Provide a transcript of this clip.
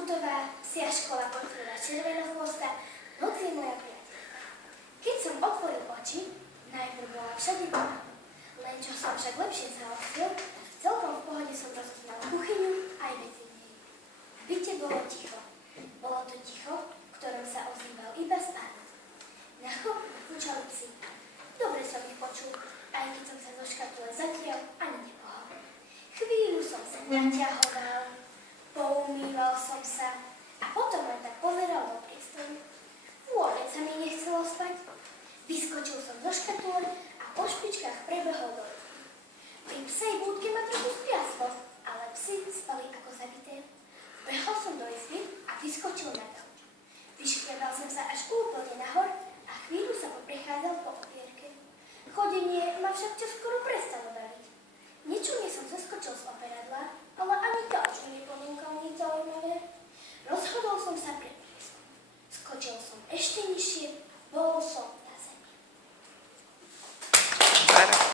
Futová, psia škola podporila Červenochvosta, noc je moja priateľka. Keď som otvoril oči, najprv bola všade tma. Len čo som však lepšie zaostril, celkom v pohode som rozpoznal kuchyňu aj veci v nej. V byte bolo ticho. Bolo to ticho, v ktorom sa ozýval iba spánok. Na chop fúčali psi. Dobre som ich počul, aj keď som sa zo škatule zatiaľ ani nepohol. Chvíľu som sa naťahoval,